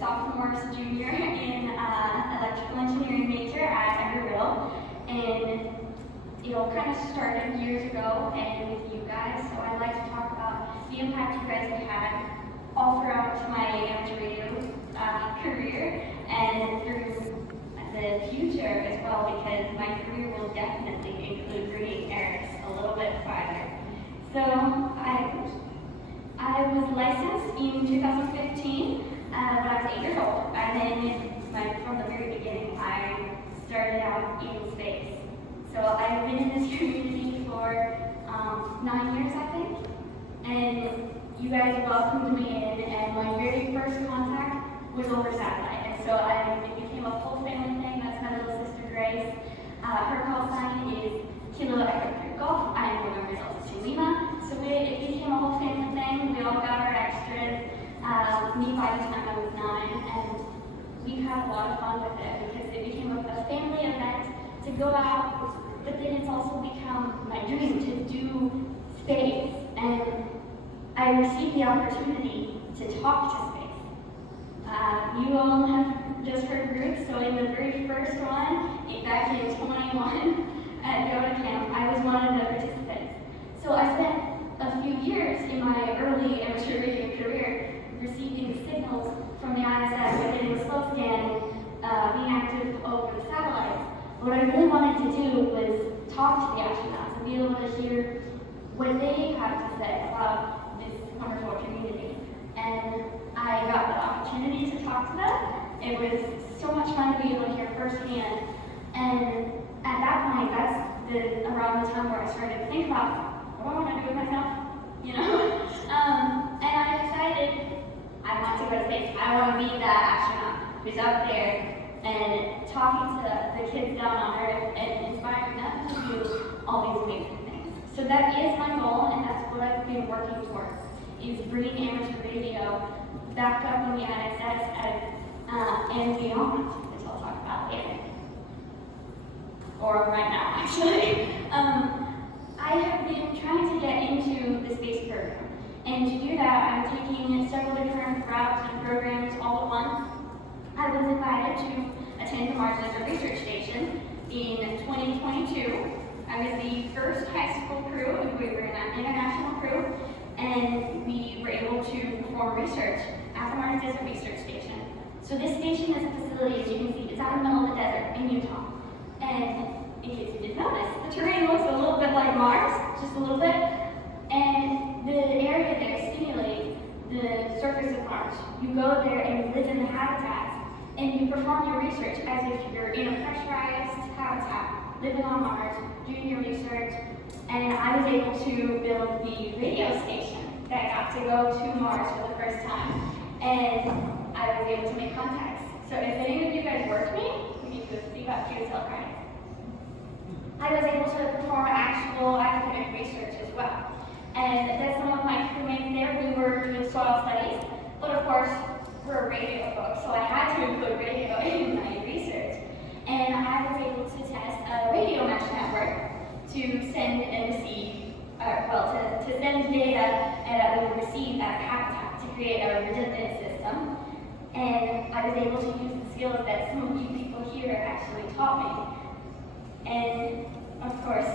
sophomore, junior in electrical engineering major at ARISS, and it all kind of started years ago and with you guys, so I'd like to talk about the impact you guys have had all throughout my amateur radio career and through the future as well, because my career will definitely include bringing ARISS a little bit farther. So I was licensed in 2015 when I was 8 years old, and then from the very beginning I started out in space. So I've been in this community for 9 years, I think, and you guys welcomed me in, and my very first contact was over satellite, and so it became a full family thing. That's my little sister Grace. Her call sign is Kilo Echo Golf. I am November Delta 2 Lima. So it became a whole family thing. We all got our extras. Me by the time I was 9, and we've had a lot of fun with it because it became a family event to go out, but then it's also become my dream to do space, and I received the opportunity to talk to space. You all have just heard groups, so in the very first one, back in 21 at Yoda Camp, I was one of the participants. So I spent a few years in my early amateur radio career receiving signals from the ISS, getting the slow scan, being active over the satellites. What I really wanted to do was talk to the astronauts and be able to hear what they have to say about this wonderful community. And I got the opportunity to talk to them. It was so much fun to be able to hear firsthand. And at that point, that's around the time where I started to think about, what do I want to do with myself? You know? And I decided I want to go to space. I want to be that astronaut who's up there and talking to the kids down on Earth and inspiring them to do all these amazing things. So that is my goal, and that's what I've been working towards, is bringing amateur radio back up in the ISS and beyond, which I'll talk about later. Or right now, actually. I have been trying to get into the space program, and to do that, I'm taking several different routes and programs all at once. I was invited to attend the Mars Desert Research Station in 2022. I was the first high school crew. We were an international crew, and we were able to perform research at the Mars Desert Research Station. So this station is a facility, as you can see, it's out in the middle of the desert in Utah. And in case you didn't notice, the terrain looks a little bit like Mars, just a little bit. And the area there stimulates the surface of Mars. You go there and you live in the habitats, and you perform your research as if you're in a pressurized habitat, living on Mars, doing your research. And I was able to build the radio station that got to go to Mars for the first time. And I was able to make contacts. So if any of you guys work me, we need to speak up QSL credits. I was able to perform actual academic research as well. And that's some of my crewmates there. We were doing soil studies, but of course, we're a radio folks, so I had to include radio in my research. And I was able to test a radio mesh network to send and receive, to send data that we would receive at the habitat to create a redundant system. And I was able to use the skills that some of you people here actually taught me. And of course,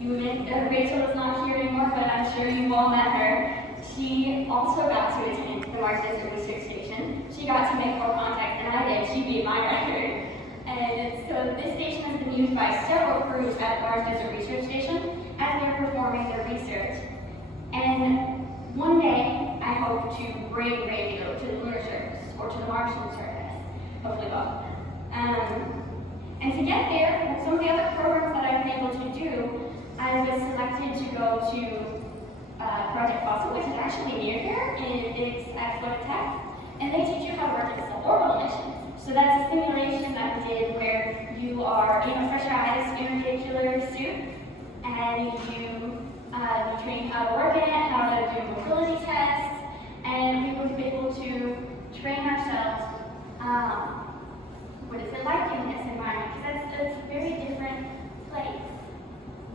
Rachel is not here anymore, but I'm sure you all met her. She also got to attend the Mars Desert Research Station. She got to make more contacts than I did. She beat my record. And so this station has been used by several crews at the Mars Desert Research Station as they're performing their research. And one day, I hope to bring radio to the lunar surface or to the Martian surface, hopefully both. And to get there, some of the other programs that I've been able to do, I was selected to go to Project Fossil, which is actually near here. It's at Florida Tech, and they teach you how to work in a suborbital mission. So that's a simulation that we did where you are in a pressurized intermolecular suit, and you train how to work in it, how to do mobility tests, and we were able to train ourselves. What is it like in this environment? Because that's a very different place.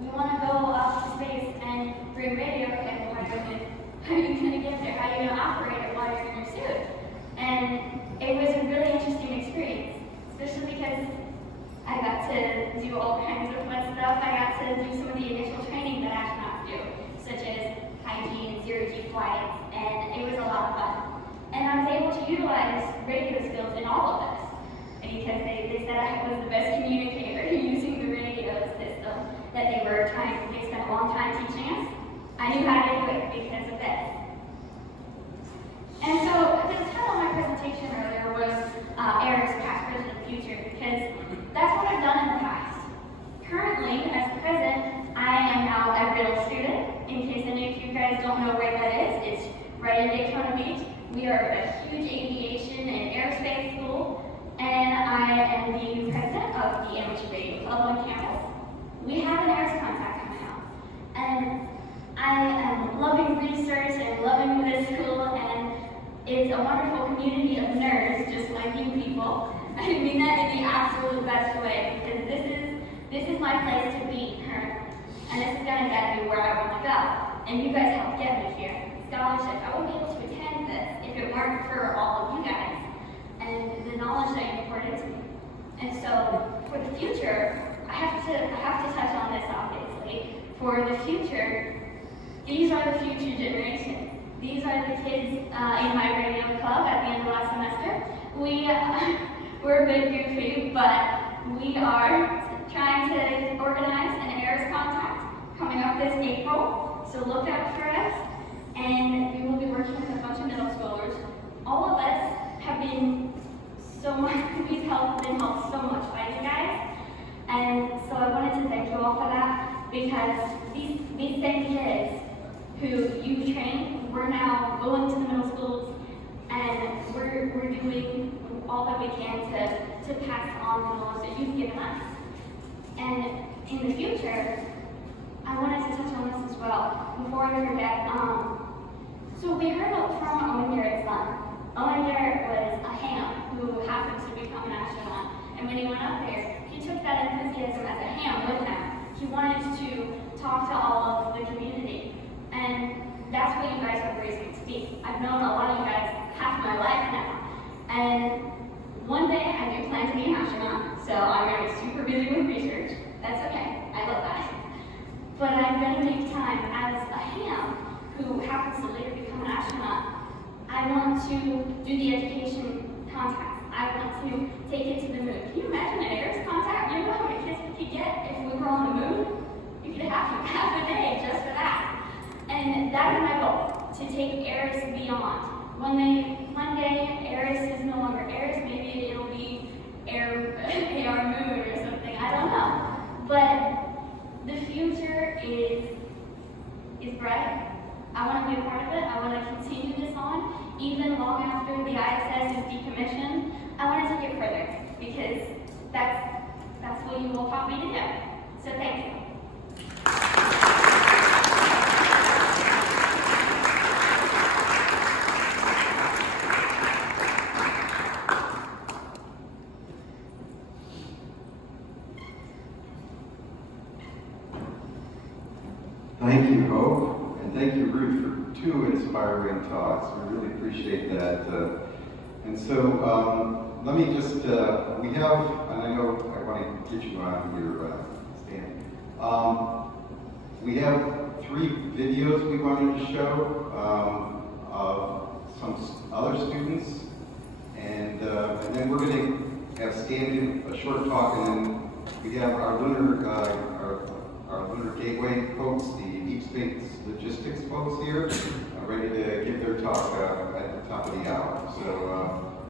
We want to go up to space and bring radio, and how are you going to get there? How are you going to operate it while you're in your suit? And it was a really interesting experience, especially because I got to do all kinds of fun stuff. I got to do some of the initial training that astronauts do, such as high-G and zero-G flights, and it was a lot of fun. And I was able to utilize radio skills in all of this, because they said I was the best communicator using the radio system that they spent a long time teaching us. I knew how to do it because of this. And so the title of my presentation earlier was ARISS, Past, Present, and Future, because that's what I've done in the past. Currently, as the president, I am now a middle student. In case any of you guys don't know where that is, it's right in Daytona Beach. We are a huge aviation and aerospace school, and I am the new president of the Amateur Radio Club on campus. We have an ARISS contact coming out, and I am loving research and loving this school, and it's a wonderful community of nerds, just like you people. I mean that in the absolute best way, because this is my place to be currently, and this is going to get me where I want to go. And you guys helped get me here. Scholarship, I wouldn't be able to attend this if it weren't for all of you guys and the knowledge that you poured into me. And so, for the future, I have to touch on this obviously. For the future, these are the future generation. These are the kids in my radio club at the end of last semester. We're a bit goofy, but we are trying to organize an ARISS contact coming up this April. So look out for us, and we will be working with a bunch of middle schoolers. All of us have been so much, been helped so much by you guys, and so I wanted to thank you all for that, because these same kids who you trained, we're now going to the middle schools, and we're doing all that we can to pass on the knowledge that you've given us. And in the future, I wanted to touch on this as well, before I forget. So we heard from Owen Garrett's son. Owen Garrett was a ham who happens to become an astronaut. And when he went up there, he took that enthusiasm as a ham with him. He wanted to talk to all of the community. And that's what you guys have raised me to be. I've known a lot of you guys half my life now. And one day I do plan to be an astronaut, so I'm going to be super busy with research. That's okay, I love that. But I'm going to make time as a ham who happens to later become an astronaut. I want to do the education contacts. I want to take it to the moon. Can you imagine an ARISS contact? You know how many kids we could get if we were on the moon? You could have half a day just for that. And that is my goal, to take ARISS beyond. One day ARISS is no longer ARISS, maybe it'll be AR Moon or something, I don't know. But the future is bright. I want to be a part of it. I want to continue this on, even long after the ISS is decommissioned. I want to take it further, because that's what you all taught me to do. So thank you. Thank you, Hope, and thank you, Ruth, for 2 inspiring talks. We really appreciate that. And so, let me just, we have, and I know I want to get you on your stand. We have 3 videos we wanted to show of some other students, and then we're going to have Stan do a short talk, and then we have our lunar, our